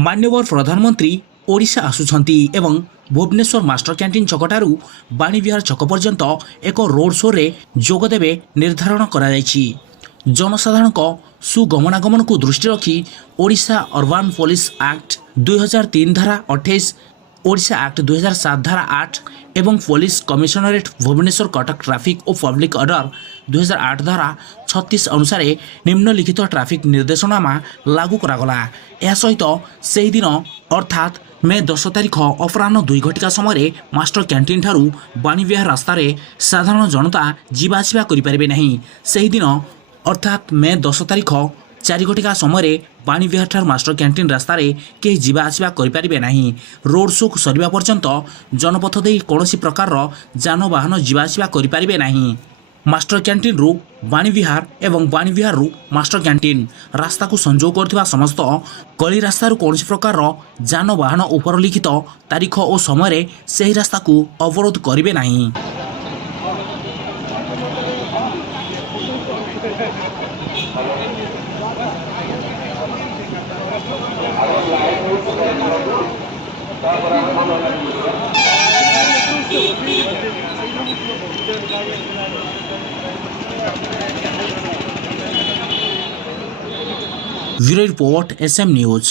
मान्यवर प्रधानमंत्री ओडिशा आसुछंती एवं भुवनेश्वर मास्टर कैंटीन छकठारू बाणीविहार छक पर्यंत एक रोड शो रे जोगदेवे निर्धारण करा जायछि। जनसाधारण सुगमनागमन को दृष्टि रखी ओडिशा अर्बान पुलिस एक्ट 2003 धारा 28, ओडिशा एक्ट 2007 धारा 8 एवं police commissionerate Bhubaneswar Cuttack traffic और पब्लिक अर्डर 2008 धारा 36 अनुसार निम्नलिखित ट्राफिक निर्देशनामा लागू करागला। यह सहित से दिन अर्थात मे 10 तारिख अपराह 2 घटिका समय मास्टर कैंटीन ठारू बाणीविहार रास्तार साधारण जनता जीवाआसिया करें नहीं। से दिन अर्थात मे 10 तारिख 4 घटिका समय बाणीविहार ठार मास्टर कैंटीन रास्तार कहीं जीवाआसिया करें नहीं। रोड शो सरिबा पर्यंत जनपथ दे कौन प्रकार जानवाहन जीवाआसिया करें नहीं। मास्टर कैंटीन रु बाणीविहार एवं बाणीविहार रु मास्टर कैंटीन रास्ता को संजोग करथिबा समस्त गली रास्ता कौन प्रकार जानवाहन उपरलिखित तारीख और समय से रास्ता को अवरोध करें नहीं। Bureau report SM news.